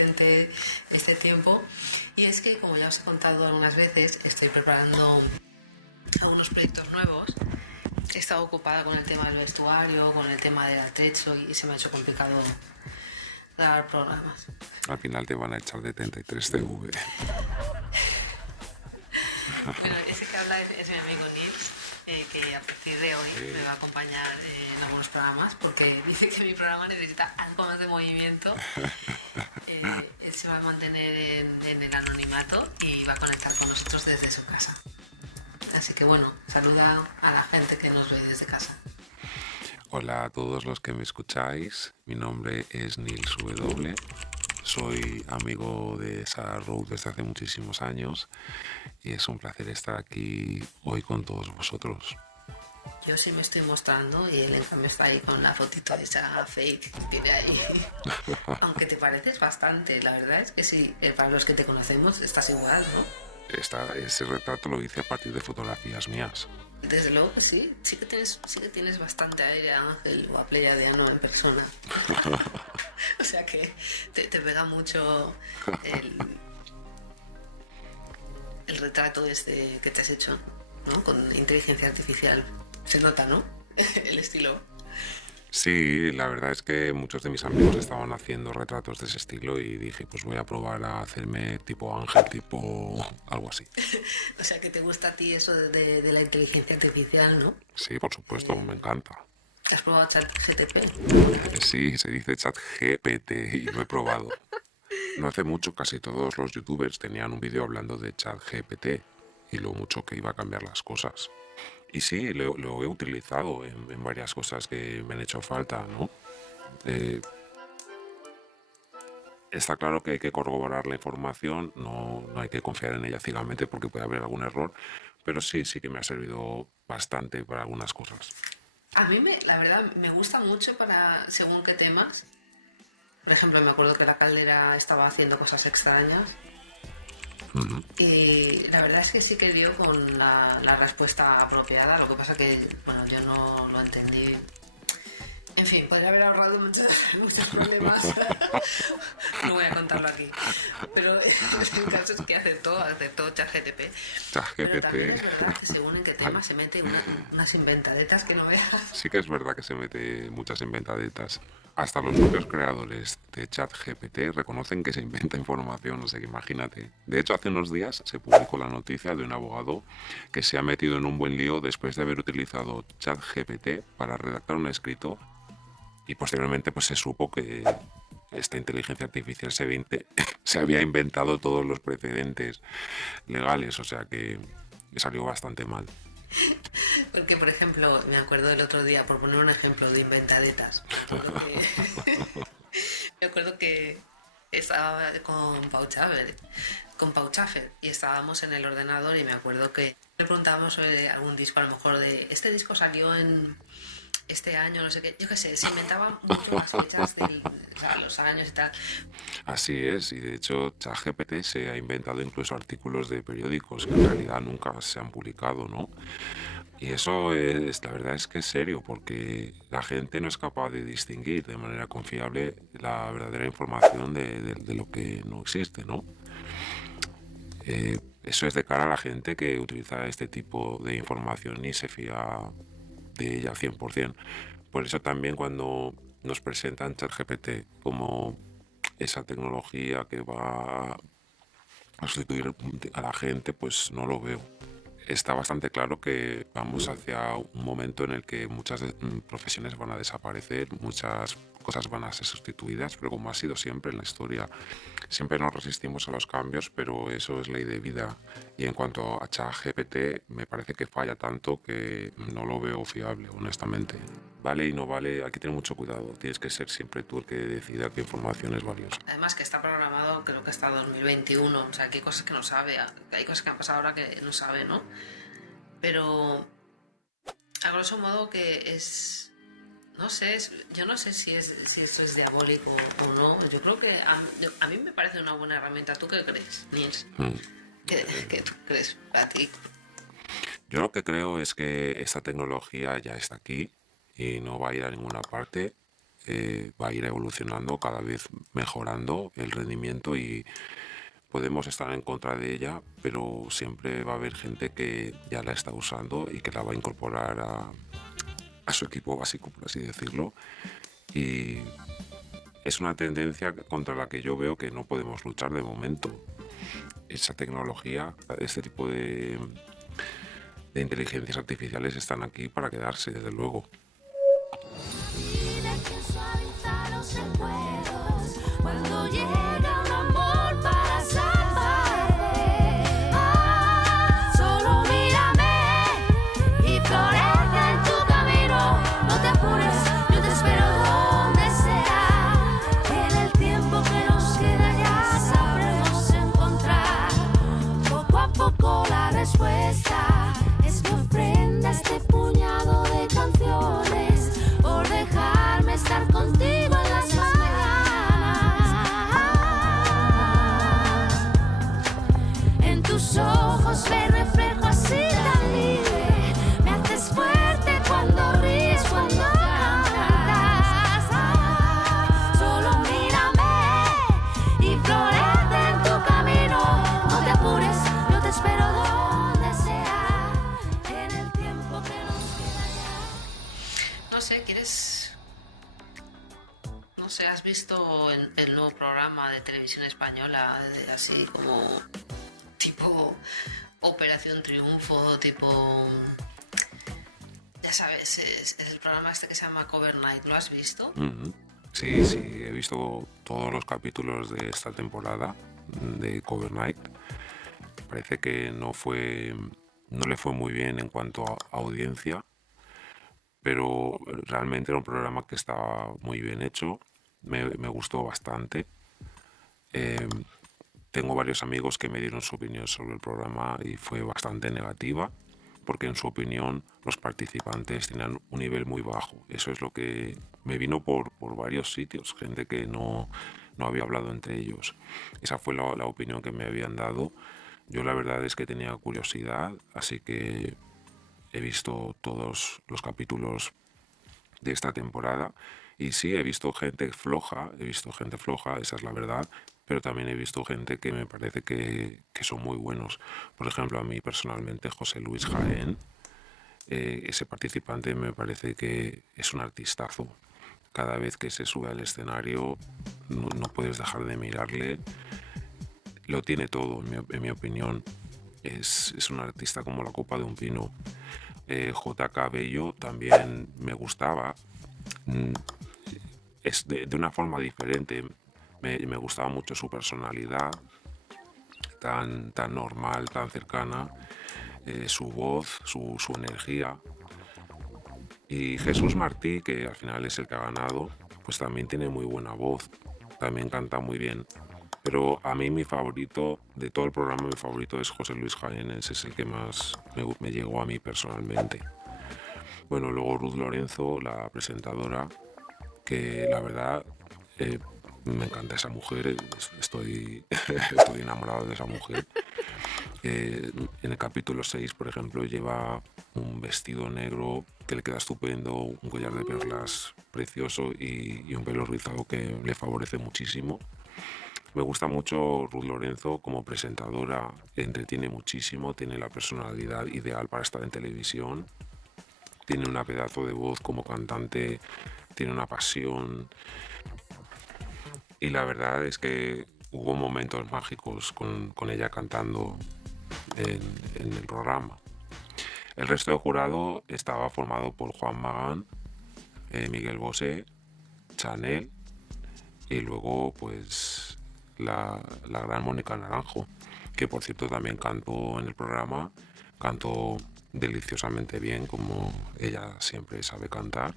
presente este tiempo. Y es que, como ya os he contado algunas veces, estoy preparando algunos proyectos nuevos. He estado ocupada con el tema del vestuario, con el tema del atrecho y se me ha hecho complicado grabar programas. Al final te van a echar de 33 TV. Bueno, ese que habla es mi amigo Nils, que a partir de hoy me va a acompañar en algunos programas porque dice que mi programa necesita algo más de movimiento. Él se va a mantener en el anonimato y va a conectar con nosotros desde su casa. Así que bueno, saluda a la gente que nos ve desde casa. Hola a todos los que me escucháis. Mi nombre es Nils W. Soy amigo de Sarah Road desde hace muchísimos años y es un placer estar aquí hoy con todos vosotros. Yo sí me estoy mostrando y él en cambio está ahí con la fotito esa fake que tiene ahí. Aunque te pareces bastante, la verdad es que sí, para los que te conocemos estás igual, ¿no? Ese retrato lo hice a partir de fotografías mías. Desde luego que sí, sí que tienes bastante aire a Ángel o a Pleiadiano en persona. O sea que te pega mucho el retrato este que te has hecho, ¿no? Con inteligencia artificial. Se nota, ¿no? El estilo. Sí, la verdad es que muchos de mis amigos estaban haciendo retratos de ese estilo y dije, pues voy a probar a hacerme tipo ángel, tipo algo así. O sea que te gusta a ti eso de la inteligencia artificial, ¿no? Sí, por supuesto, me encanta. ¿Has probado ChatGPT? Sí, se dice chat GPT y lo he probado. No hace mucho casi todos los youtubers tenían un vídeo hablando de chat GPT y lo mucho que iba a cambiar las cosas. Y sí, lo he utilizado en varias cosas que me han hecho falta, ¿no? Eh, Está claro que hay que corroborar la información, no hay que confiar en ella ciegamente porque puede haber algún error, pero sí que me ha servido bastante para algunas cosas. A mí, la verdad, me gusta mucho para según qué temas. Por ejemplo, me acuerdo que la Caldera estaba haciendo cosas extrañas. Y la verdad es que sí que dio con la respuesta apropiada. Lo que pasa que, bueno, yo no lo entendí. En fin, podría haber ahorrado muchos problemas. No voy a contarlo aquí. Pero el caso es que aceptó ChatGPT. Pero también ChatGPT es verdad que según en qué tema se mete unas inventadetas que no veas. sí que es verdad que se mete muchas inventadetas. Hasta los propios creadores de ChatGPT reconocen que se inventa información, o sea que imagínate. De hecho, hace unos días se publicó la noticia de un abogado que se ha metido en un buen lío después de haber utilizado ChatGPT para redactar un escrito y posteriormente pues se supo que esta inteligencia artificial se había inventado todos los precedentes legales, o sea que salió bastante mal. Porque, por ejemplo, me acuerdo del otro día, por poner un ejemplo de inventadetas, me acuerdo que estaba con Pau Chafer, y estábamos en el ordenador y me acuerdo que le preguntábamos sobre algún disco, a lo mejor de este disco salió en este año, no sé qué, yo qué sé, se inventaba mucho las fechas de los años y tal. Así es, y de hecho ChatGPT se ha inventado incluso artículos de periódicos que en realidad nunca se han publicado, ¿no? Y eso es, la verdad es que es serio, porque la gente no es capaz de distinguir de manera confiable la verdadera información de lo que no existe, ¿no? Eso es de cara a la gente que utiliza este tipo de información y se fía de ella 100%. Por eso también cuando nos presentan ChatGPT como esa tecnología que va a sustituir a la gente, pues no lo veo. Está bastante claro que vamos hacia un momento en el que muchas profesiones van a desaparecer, muchas cosas van a ser sustituidas, pero como ha sido siempre en la historia, siempre nos resistimos a los cambios, pero eso es ley de vida. Y en cuanto a ChatGPT, me parece que falla tanto que no lo veo fiable, honestamente. Vale y no vale, hay que tener mucho cuidado. Tienes que ser siempre tú el que decida qué información es valiosa. Además que está programado, creo que hasta 2021, o sea, que hay cosas que no sabe, hay cosas que han pasado ahora que no sabe, ¿no? Pero a grosso modo que es, no sé, yo no sé si esto es diabólico o no. Yo creo que a mí me parece una buena herramienta. ¿Tú qué crees, Nils? ¿Qué tú crees a ti? Yo lo que creo es que esta tecnología ya está aquí y no va a ir a ninguna parte. va a ir evolucionando, cada vez mejorando el rendimiento y podemos estar en contra de ella, pero siempre va a haber gente que ya la está usando y que la va a incorporar a su equipo básico, por así decirlo. Y es una tendencia contra la que yo veo que no podemos luchar de momento. Esa tecnología, este tipo de inteligencias artificiales están aquí para quedarse, desde luego. Cuando llega un amor para salvarte, solo mírame y florece en tu camino. No te apures, yo te espero donde sea. En el tiempo que nos queda ya sabremos encontrar poco a poco la respuesta. Es mi ofrenda este puñado de canciones por dejarme estar contigo en las mañanas. En tus ojos me reflejo así tan libre. Me haces fuerte cuando ríes, cuando cantas. Solo mírame y florece en tu camino. No te apures, yo te espero donde sea. En el tiempo que nos queda ya. No sé, ¿quieres...? No sé, ¿has visto el nuevo programa de televisión española, así como tipo Operación Triunfo, tipo... Ya sabes, es el programa este que se llama Cover Night, ¿lo has visto? Sí, sí, he visto todos los capítulos de esta temporada de Cover Night. Parece que no le fue muy bien en cuanto a audiencia, pero realmente era un programa que estaba muy bien hecho, me gustó bastante. Tengo varios amigos que me dieron su opinión sobre el programa y fue bastante negativa, porque en su opinión los participantes tenían un nivel muy bajo. Eso es lo que me vino por varios sitios, gente que no había hablado entre ellos. Esa fue la opinión que me habían dado. Yo la verdad es que tenía curiosidad, así que he visto todos los capítulos de esta temporada y sí, he visto gente floja, esa es la verdad, pero también he visto gente que me parece que son muy buenos. Por ejemplo, a mí personalmente José Luis Jaén, ese participante me parece que es un artistazo. Cada vez que se sube al escenario no puedes dejar de mirarle. Lo tiene todo, en mi opinión. Es un artista como la copa de un pino. JK Bello también me gustaba. Es de una forma diferente. Me gustaba mucho su personalidad, tan normal, tan cercana, su voz, su energía. Y Jesús Martí, que al final es el que ha ganado, pues también tiene muy buena voz, también canta muy bien. Pero a mí mi favorito, de todo el programa, mi favorito es José Luis Jaén, ese es el que más me llegó a mí personalmente. Bueno, luego Ruth Lorenzo, la presentadora, que la verdad me encanta esa mujer, estoy enamorado de esa mujer. En el capítulo 6, por ejemplo, lleva un vestido negro que le queda estupendo, un collar de perlas precioso y un pelo rizado que le favorece muchísimo. Me gusta mucho Ruth Lorenzo como presentadora, entretiene muchísimo, tiene la personalidad ideal para estar en televisión, tiene una pedazo de voz como cantante, tiene una pasión y la verdad es que hubo momentos mágicos con ella cantando en el programa. El resto del jurado estaba formado por Juan Magán, Miguel Bosé, Chanel y luego pues la gran Mónica Naranjo, que por cierto también cantó en el programa, cantó deliciosamente bien como ella siempre sabe cantar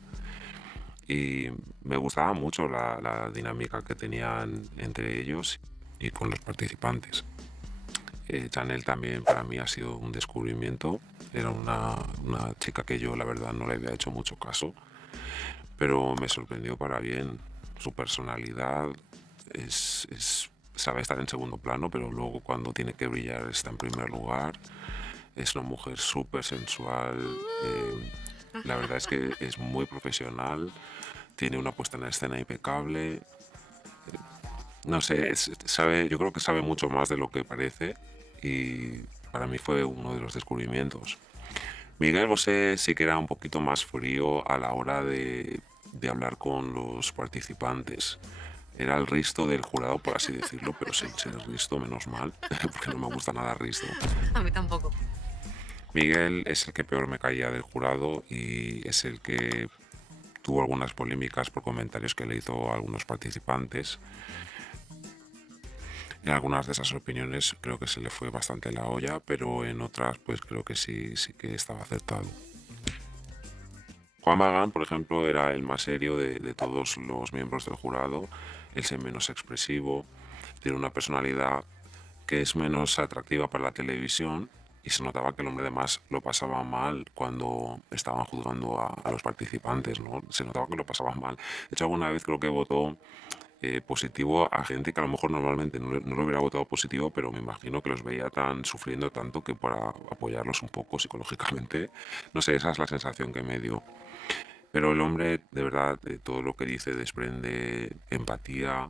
y me gustaba mucho la dinámica que tenían entre ellos y con los participantes. Chanel también para mí ha sido un descubrimiento, era una chica que yo la verdad no le había hecho mucho caso, pero me sorprendió para bien. Su personalidad sabe estar en segundo plano, pero luego cuando tiene que brillar está en primer lugar. Es una mujer súper sensual. La verdad es que es muy profesional. tiene una puesta en escena impecable. No sé, yo creo que sabe mucho más de lo que parece y para mí fue uno de los descubrimientos. Miguel Bosé sí que era un poquito más frío a la hora de hablar con los participantes. Era el Risto del jurado, por así decirlo, pero sin ser Risto, menos mal, porque no me gusta nada Risto. A mí tampoco. Miguel es el que peor me caía del jurado y es el que tuvo algunas polémicas por comentarios que le hizo a algunos participantes. En algunas de esas opiniones creo que se le fue bastante la olla, pero en otras pues creo que sí que estaba acertado. Juan Magán, por ejemplo, era el más serio de todos los miembros del jurado, el ser menos expresivo, tiene una personalidad que es menos atractiva para la televisión y se notaba que el hombre además lo pasaba mal cuando estaban juzgando a los participantes, ¿no? Se notaba que lo pasaba mal. De hecho, alguna vez creo que votó positivo a gente que a lo mejor normalmente no lo hubiera votado positivo, pero me imagino que los veía tan sufriendo tanto que para apoyarlos un poco psicológicamente, no sé, esa es la sensación que me dio. Pero el hombre, de verdad, de todo lo que dice desprende empatía,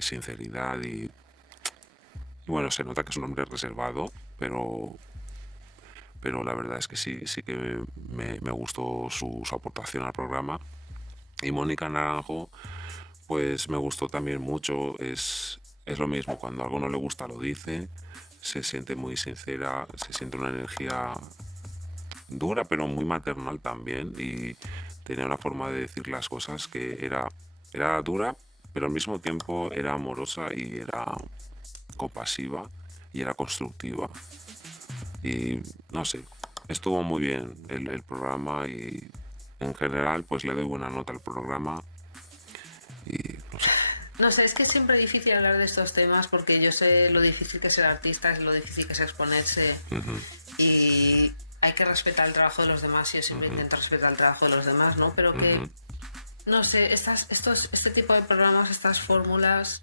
sinceridad y bueno, se nota que es un hombre reservado, pero la verdad es que sí que me gustó su aportación al programa. Y Mónica Naranjo, pues me gustó también mucho, es lo mismo, cuando algo no le gusta lo dice, se siente muy sincera, se siente una energía dura pero muy maternal también y tenía una forma de decir las cosas que era dura pero al mismo tiempo era amorosa y era compasiva y era constructiva y no sé, estuvo muy bien el programa y en general pues le doy buena nota al programa y no sé. No sé, es que es siempre difícil hablar de estos temas porque yo sé lo difícil que es ser artista, es lo difícil que es exponerse y hay que respetar el trabajo de los demás y yo siempre intento respetar el trabajo de los demás, ¿no? Pero que, no sé, este tipo de programas, estas fórmulas...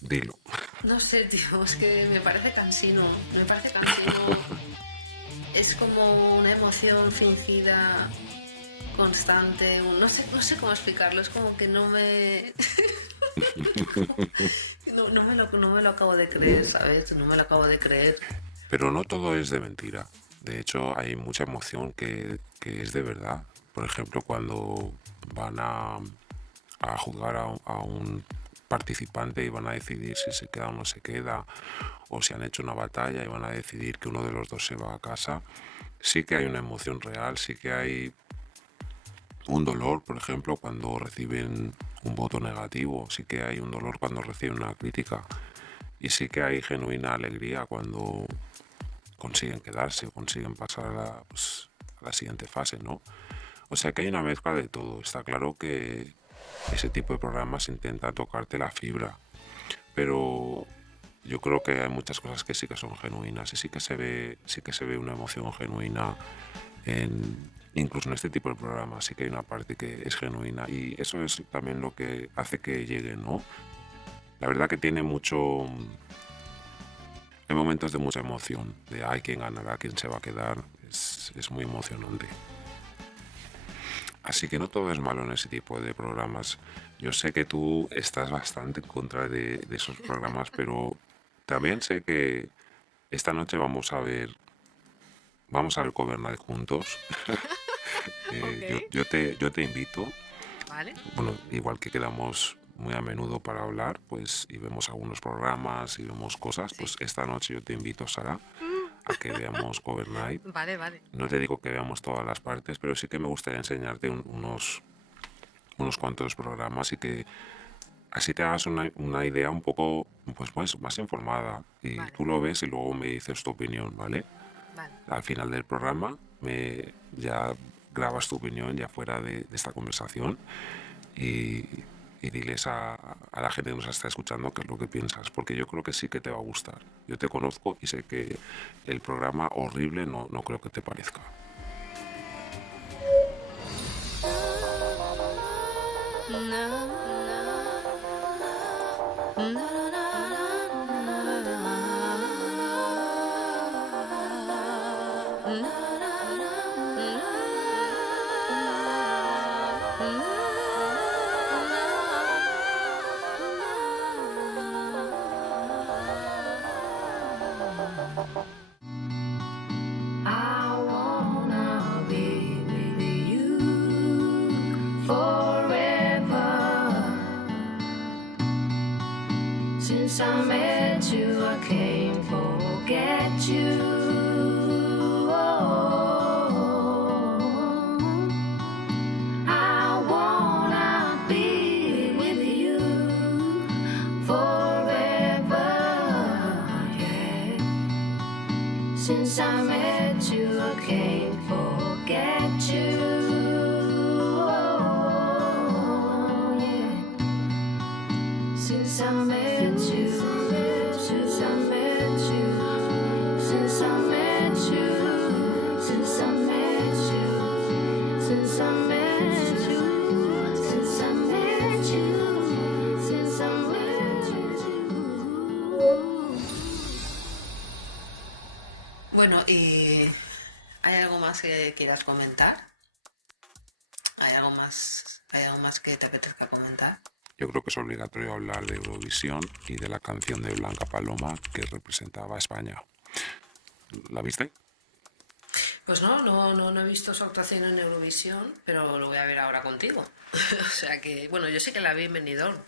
Dilo. No sé, tío, es que me parece cansino, me parece cansino. Es como una emoción fingida, constante, no sé cómo explicarlo, es como que no me... no me lo acabo de creer, ¿sabes? No me lo acabo de creer. Pero no todo es de mentira. De hecho, hay mucha emoción que es de verdad. Por ejemplo, cuando van a juzgar a un participante y van a decidir si se queda o no se queda, o si han hecho una batalla y van a decidir que uno de los dos se va a casa, sí que hay una emoción real, sí que hay un dolor, por ejemplo, cuando reciben un voto negativo, sí que hay un dolor cuando reciben una crítica y sí que hay genuina alegría cuando consiguen quedarse o consiguen pasar a la siguiente fase, ¿no? O sea que hay una mezcla de todo. Está claro que ese tipo de programas intenta tocarte la fibra, pero yo creo que hay muchas cosas que sí que son genuinas y sí que se ve una emoción genuina incluso en este tipo de programas. Sí que hay una parte que es genuina y eso es también lo que hace que llegue, ¿no? La verdad que tiene mucho... Hay momentos de mucha emoción, de ay, quién ganará, quién se va a quedar, es muy emocionante. Así que no todo es malo en ese tipo de programas. Yo sé que tú estás bastante en contra de esos programas, pero también sé que esta noche vamos a ver Cover Night juntos. Ok. Yo te invito, Vale. bueno, igual que quedamos muy a menudo para hablar, pues y vemos algunos programas y vemos cosas, pues esta noche yo te invito, Sara, a que veamos Cover Night. Vale, vale. No te digo que veamos todas las partes, pero sí que me gustaría enseñarte unos cuantos programas y que así te hagas una idea un poco pues, más informada y Vale. tú lo ves y luego me dices tu opinión, ¿vale? Vale. Al final del programa ya grabas tu opinión ya fuera de esta conversación y diles a la gente que nos está escuchando qué es lo que piensas, porque yo creo que sí que te va a gustar. Yo te conozco y sé que el programa horrible no creo que te parezca. Since I met you, I can't forget you. I wanna be with you forever, yeah. Since I met you, I can't forget you. Since I met you, since I met you, since I met you, since I met you, since I met you, since I met you, since I met you. Bueno, ¿y hay algo más que quieras comentar? ¿Hay algo más que te apetezca comentar? Yo creo que es obligatorio hablar de Eurovisión y de la canción de Blanca Paloma que representaba a España. ¿La viste? Pues no he visto su actuación en Eurovisión, pero lo voy a ver ahora contigo. O sea que, bueno, yo sí que la vi en Benidorm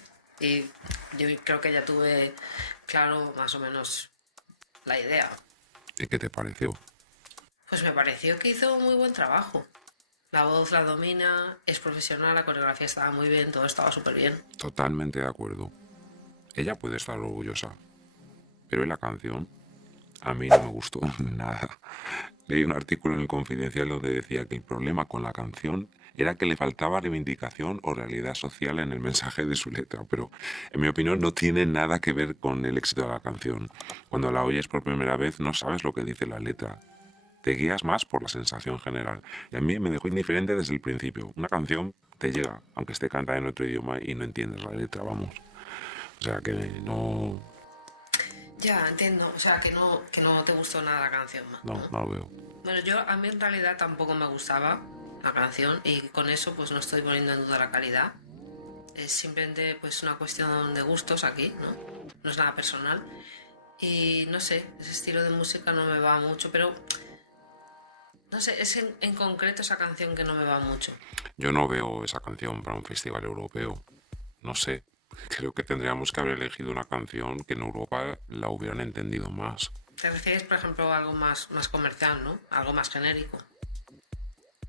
y yo creo que ya tuve claro más o menos la idea. ¿Y qué te pareció? Pues me pareció que hizo muy buen trabajo. La voz la domina, es profesional, la coreografía estaba muy bien, todo estaba súper bien. Totalmente de acuerdo. Ella puede estar orgullosa, pero en la canción a mí no me gustó nada. Leí un artículo en el Confidencial donde decía que el problema con la canción era que le faltaba reivindicación o realidad social en el mensaje de su letra, pero en mi opinión no tiene nada que ver con el éxito de la canción. Cuando la oyes por primera vez no sabes lo que dice la letra. Te guías más por la sensación general. Y a mí me dejó indiferente desde el principio. Una canción te llega, aunque esté cantada en otro idioma y no entiendes la letra, vamos. O sea que no... Ya, entiendo, o sea que no te gustó nada la canción. No lo veo. Bueno, a mí en realidad tampoco me gustaba la canción y con eso pues no estoy poniendo en duda la calidad. Es simplemente pues una cuestión de gustos aquí, ¿no? No es nada personal. Y no sé, ese estilo de música no me va mucho, pero... No sé, es en concreto esa canción que no me va mucho. Yo no veo esa canción para un festival europeo. No sé, creo que tendríamos que haber elegido una canción que en Europa la hubieran entendido más. Te refieres, por ejemplo, a algo más comercial, ¿no? Algo más genérico.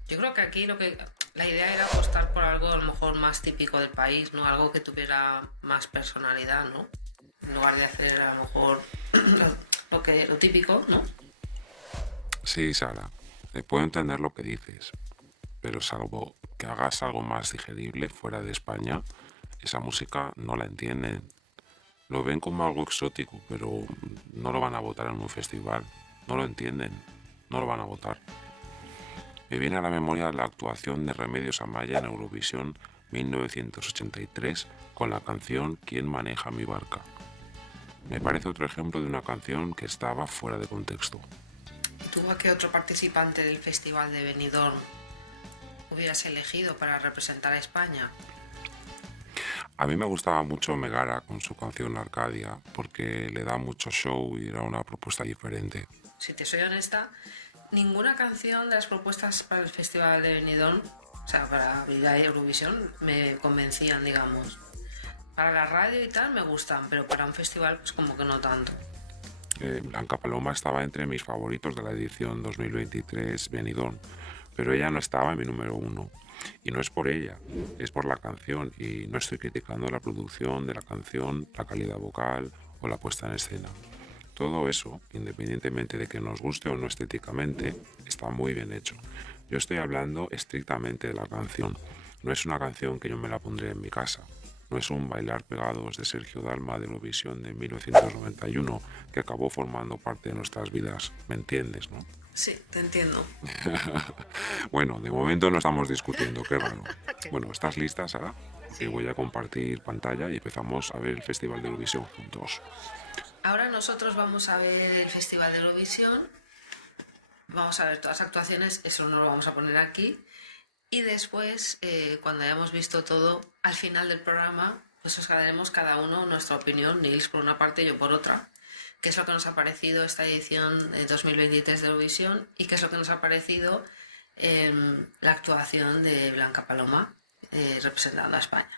Yo creo que aquí la idea era apostar por algo a lo mejor más típico del país, ¿no? Algo que tuviera más personalidad, ¿no? En lugar de hacer a lo mejor lo típico, ¿no? Sí, Sara, puedo entender lo que dices, pero salvo que hagas algo más digerible fuera de España, esa música no la entienden. Lo ven como algo exótico, pero no lo van a votar en un festival. No lo entienden, no lo van a votar. Me viene a la memoria la actuación de Remedios Amaya en Eurovisión 1983 con la canción ¿Quién maneja mi barca? Me parece otro ejemplo de una canción que estaba fuera de contexto. ¿Y tú a qué otro participante del Festival de Benidorm hubieras elegido para representar a España? A mí me gustaba mucho Megara con su canción Arcadia porque le da mucho show y era una propuesta diferente. Si te soy honesta, ninguna canción de las propuestas para el Festival de Benidorm, o sea, para ir a Eurovisión, me convencían, digamos. Para la radio y tal me gustan, pero para un festival pues como que no tanto. Blanca Paloma estaba entre mis favoritos de la edición 2023 Benidorm, pero ella no estaba en mi número 1. Y no es por ella, es por la canción, y no estoy criticando la producción de la canción, la calidad vocal o la puesta en escena. Todo eso, independientemente de que nos guste o no estéticamente, está muy bien hecho. Yo estoy hablando estrictamente de la canción. No es una canción que yo me la pondré en mi casa. No es un Bailar Pegados de Sergio Dalma de Eurovisión de 1991 que acabó formando parte de nuestras vidas. ¿Me entiendes, no? Sí, te entiendo. Bueno, de momento no estamos discutiendo, qué raro. Bueno, ¿estás lista, Sara? Sí. Voy a compartir pantalla y empezamos a ver el Festival de Eurovisión juntos. Ahora nosotros vamos a ver el Festival de Eurovisión. Vamos a ver todas las actuaciones, eso no lo vamos a poner aquí. Y después, cuando hayamos visto todo, al final del programa, pues os daremos cada uno nuestra opinión, Nils por una parte y yo por otra. Qué es lo que nos ha parecido esta edición de 2023 de Eurovisión y qué es lo que nos ha parecido la actuación de Blanca Paloma representando a España.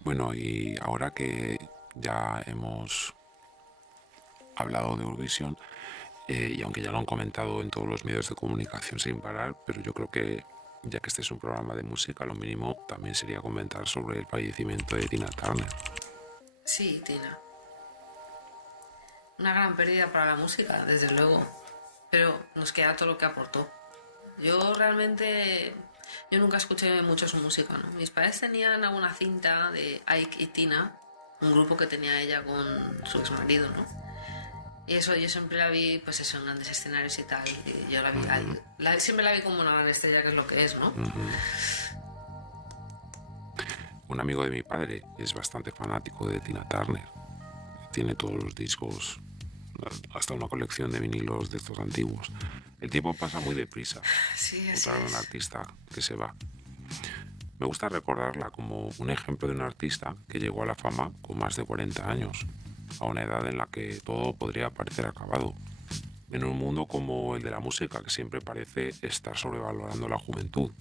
Bueno, y ahora que ya hemos hablado de Eurovisión, y aunque ya lo han comentado en todos los medios de comunicación sin parar, pero yo creo que ya que este es un programa de música, lo mínimo también sería comentar sobre el fallecimiento de Tina Turner. Sí, Tina. Una gran pérdida para la música, desde luego. Pero nos queda todo lo que aportó. Yo realmente... Yo nunca escuché mucho su música, ¿no? Mis padres tenían alguna cinta de Ike y Tina, un grupo que tenía ella con su exmarido, ¿no? Y eso yo siempre la vi, pues eso, en grandes escenarios y tal. Y yo la vi ahí. Siempre la vi como una gran estrella, que es lo que es, ¿no? Un amigo de mi padre es bastante fanático de Tina Turner. Tiene todos los discos, hasta una colección de vinilos de estos antiguos. El tiempo pasa muy deprisa. Sí, así Encontrar un es. artista que se va. Me gusta recordarla como un ejemplo de un artista que llegó a la fama con más de 40 años, a una edad en la que todo podría parecer acabado. En un mundo como el de la música, que siempre parece estar sobrevalorando la juventud.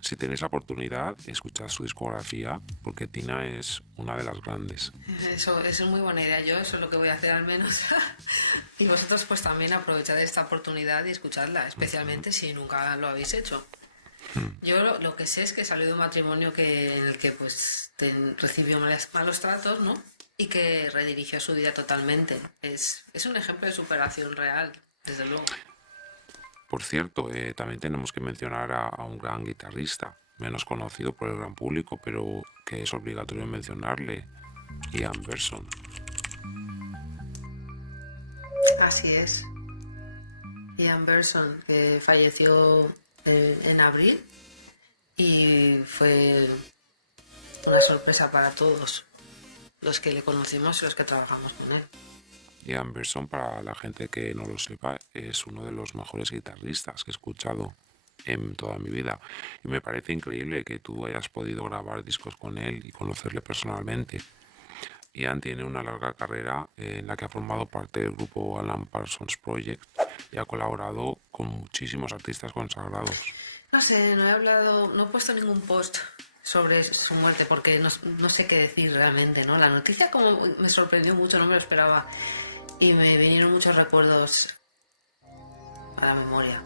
Si tenéis la oportunidad, escuchad su discografía, porque Tina es una de las grandes. Eso es muy buena idea. Yo eso es lo que voy a hacer al menos. Y vosotros pues también aprovechad esta oportunidad y escuchadla, especialmente si nunca lo habéis hecho. Yo lo que sé es que salió de un matrimonio en el que pues recibió malos tratos, ¿no? Y que redirigió su vida totalmente. Es un ejemplo de superación real, desde luego. Por cierto, también tenemos que mencionar a un gran guitarrista, menos conocido por el gran público, pero que es obligatorio mencionarle, Ian Berson. Así es. Ian Berson, que falleció en abril y fue una sorpresa para todos los que le conocimos y los que trabajamos con él. Ian Berson, para la gente que no lo sepa, es uno de los mejores guitarristas que he escuchado en toda mi vida. Y me parece increíble que tú hayas podido grabar discos con él y conocerle personalmente. Ian tiene una larga carrera en la que ha formado parte del grupo Alan Parsons Project y ha colaborado con muchísimos artistas consagrados. No sé, no he puesto ningún post sobre su muerte porque no sé qué decir realmente, ¿no? La noticia como me sorprendió mucho, no me lo esperaba. Y me vinieron muchos recuerdos a la memoria.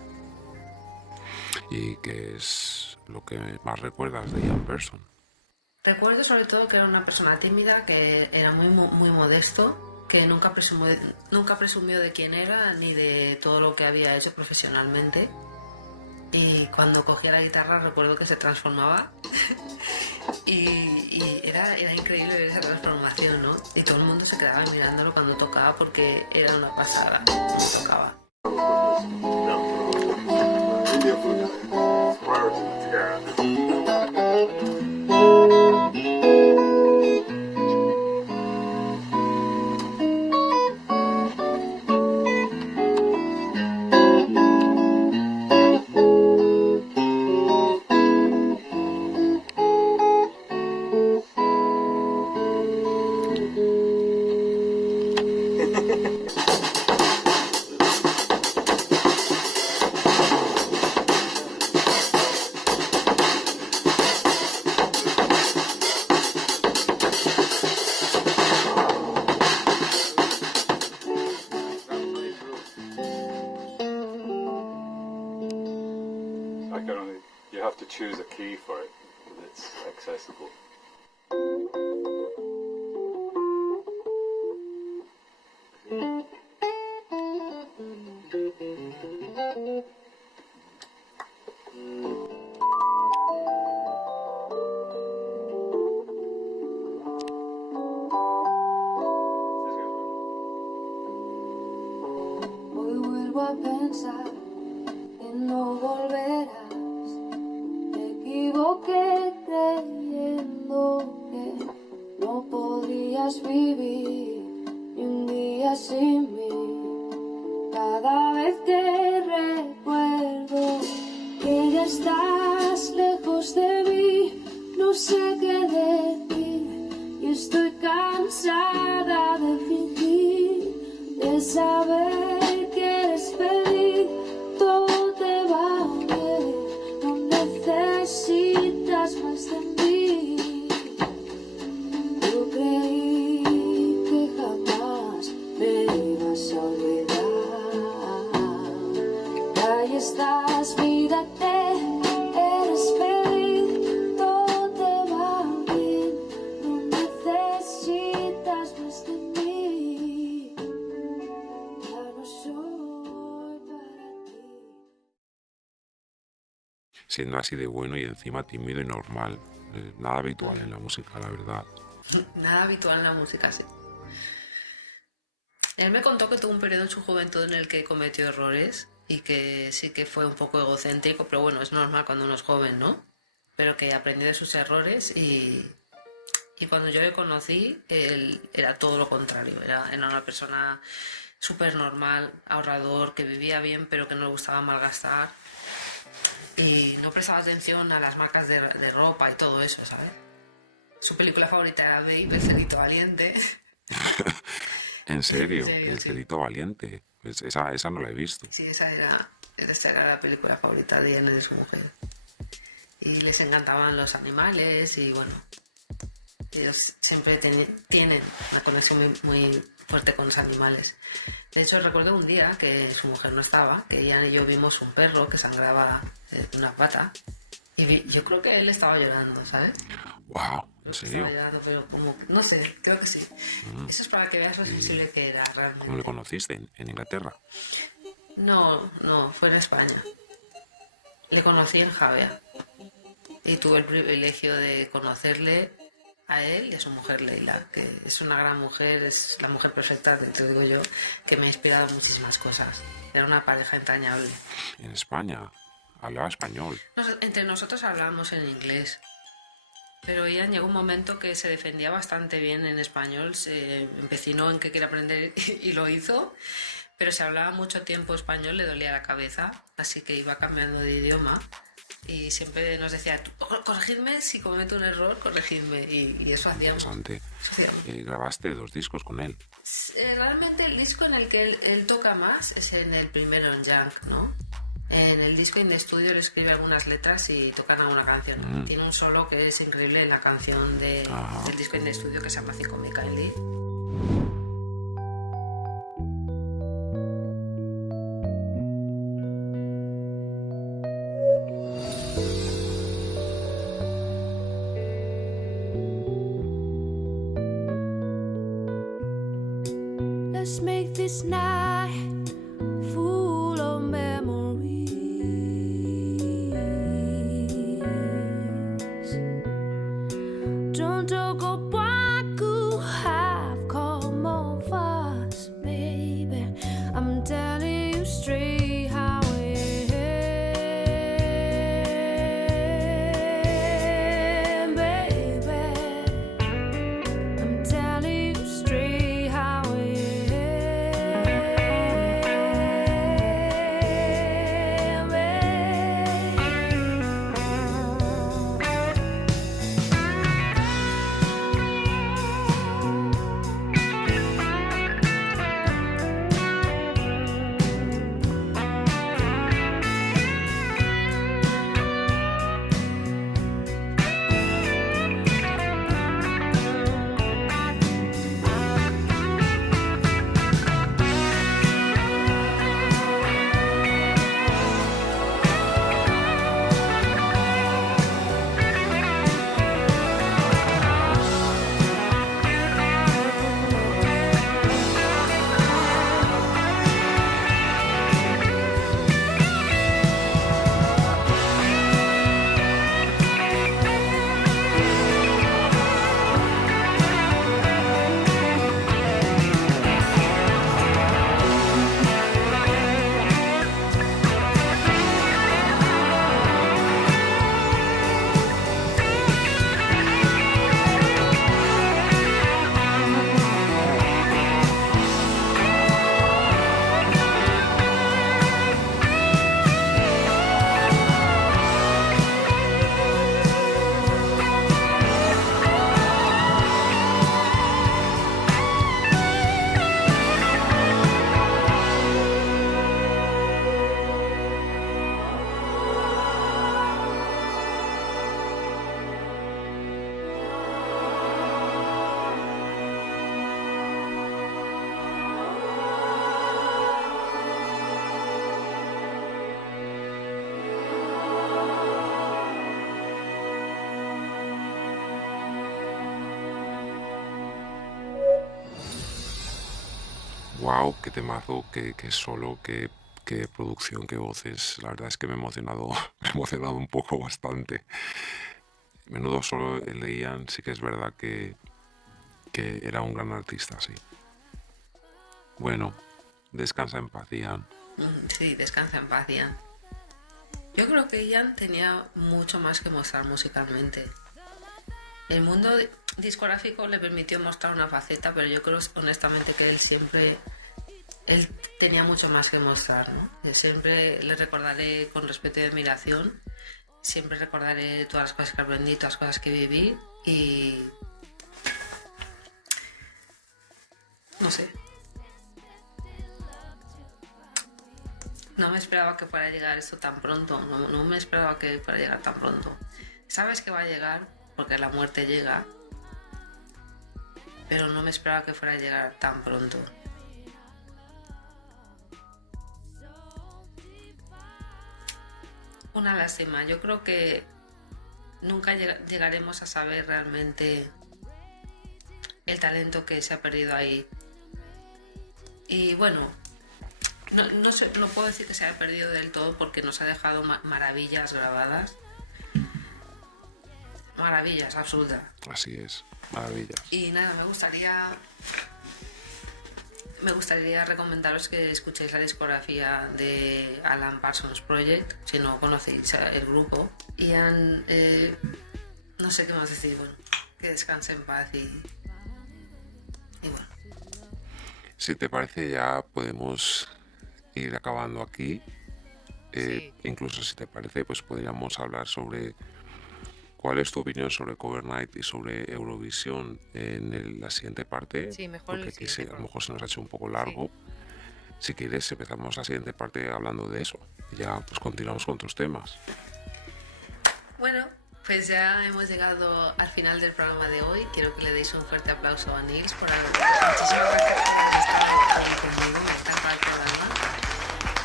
¿Y qué es lo que más recuerdas de Ian Berson? Recuerdo sobre todo que era una persona tímida, que era muy modesto, que nunca presumió de quién era ni de todo lo que había hecho profesionalmente. Y cuando cogía la guitarra recuerdo que se transformaba y era increíble ver esa transformación, ¿no? Y todo el mundo se quedaba mirándolo cuando tocaba porque era una pasada cuando tocaba. You have to choose a key for it that's accessible. Hoy vuelvo a pensar que no volverás. Me equivoqué creyendo que no podías vivir ni un día sin mí. Cada vez que recuerdo que ya estás lejos de mí, no sé qué decir y estoy cansada de fingir, de saber que eres feliz, todo te va bien, no necesitas más de mí. siendo así de bueno y encima tímido y normal. Nada habitual en la música, la verdad. Nada habitual en la música, sí. Él me contó que tuvo un periodo en su juventud en el que cometió errores y que sí que fue un poco egocéntrico, pero bueno, es normal cuando uno es joven, ¿no? Pero que aprendió de sus errores y cuando yo le conocí, él era todo lo contrario. Era una persona súper normal, ahorrador, que vivía bien, pero que no le gustaba malgastar y no prestaba atención a las marcas de ropa y todo eso, ¿sabes? Su película favorita era Babe, el cerito valiente. En serio, serio, El sí. Cerito Valiente. Pues esa no la he visto. Sí, esa era la película favorita de él y de su mujer. Y les encantaban los animales y bueno, ellos siempre tienen una conexión muy fuerte con los animales. De hecho, recuerdo un día que su mujer no estaba, que ella y yo vimos un perro que sangraba una pata y yo creo que él estaba llorando, ¿sabes? ¡Wow! ¿En Creo que serio? estaba llorando, pero como, no sé, creo que sí. Eso es para que veas lo sensible que era ¿Cómo le realmente. conociste? ¿En Inglaterra? No, fue en España. Le conocí en Javea y tuve el privilegio de conocerle a él y a su mujer Leila, que es una gran mujer, es la mujer perfecta, te digo yo, que me ha inspirado en muchísimas cosas. Era una pareja entrañable. En España. Hablaba español. Entre nosotros hablábamos en inglés, pero ella llegó un momento que se defendía bastante bien en español, se empecinó en que quería aprender y lo hizo, pero si hablaba mucho tiempo español le dolía la cabeza, así que iba cambiando de idioma y siempre nos decía, corregidme si cometo un error, corregidme, y eso hacíamos. Interesante. Eso hacíamos. Grabaste 2 discos con él. Realmente el disco en el que él toca más es en el primero, en Junk, ¿no? En el disco In The Studio él escribe algunas letras y tocan alguna canción. Tiene un solo que es increíble en la canción del disco In The Studio que se llama Think of Me Kindly. Let's make this night full of memories. Don't go back, have come over us, baby. I'm telling you straight how it is, baby. I'm telling you straight how it ¡Wow! ¡Qué temazo! ¡Qué solo! ¡Qué qué producción, qué voces. La verdad es que me he emocionado, me he emocionado un poco bastante. Menudo solo el de Ian, sí que es verdad que era un gran artista, sí. Bueno, descansa en paz, Ian. Sí, descansa en paz, Ian. Yo creo que Ian tenía mucho más que mostrar musicalmente. El mundo discográfico le permitió mostrar una faceta, pero yo creo honestamente que él tenía mucho más que mostrar, ¿no? Yo siempre le recordaré con respeto y admiración, siempre recordaré todas las cosas que aprendí, todas las cosas que viví y... no sé. No me esperaba que fuera a llegar esto tan pronto, no me esperaba que fuera a llegar tan pronto. Sabes que va a llegar, porque la muerte llega, pero no me esperaba que fuera a llegar tan pronto. Una lástima, yo creo que nunca llegaremos a saber realmente el talento que se ha perdido ahí. Y bueno, no puedo decir que se haya perdido del todo porque nos ha dejado maravillas grabadas. Maravillas, absolutas. Así es, maravillas. Y nada, me gustaría recomendaros que escuchéis la discografía de Alan Parsons Project, si no conocéis el grupo. Ian, no sé qué más decir, bueno, que descanse en paz y bueno. Si te parece, ya podemos ir acabando aquí. Sí. Incluso si te parece, pues podríamos hablar sobre cuál es tu opinión sobre Cover Night y sobre Eurovisión en la siguiente parte. Sí, mejor porque el aquí siguiente a lo mejor se nos ha hecho un poco largo. Si quieres, empezamos la siguiente parte hablando de eso. Y ya pues continuamos con otros temas. Bueno, pues ya hemos llegado al final del programa de hoy. Quiero que le deis un fuerte aplauso a Nils por haber muchísimas gracias por haber estado aquí conmigo, me encanta el programa.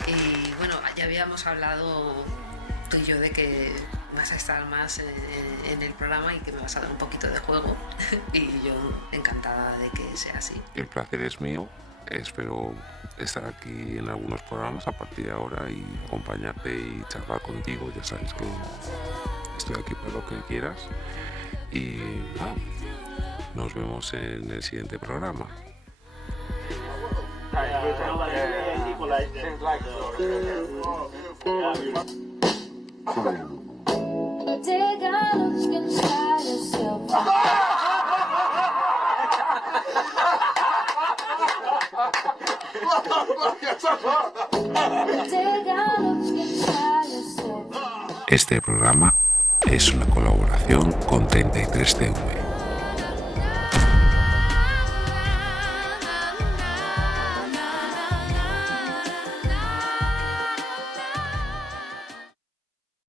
Y bueno, ya habíamos hablado tú y yo de que vas a estar más en el programa y que me vas a dar un poquito de juego. Y yo encantada de que sea así. El placer es mío. Espero estar aquí en algunos programas a partir de ahora y acompañarte y charlar contigo. Ya sabes que estoy aquí por lo que quieras. Y nos vemos en el siguiente programa. Take a look inside yourself. Take a look inside yourself. Este programa es una colaboración con 33TV.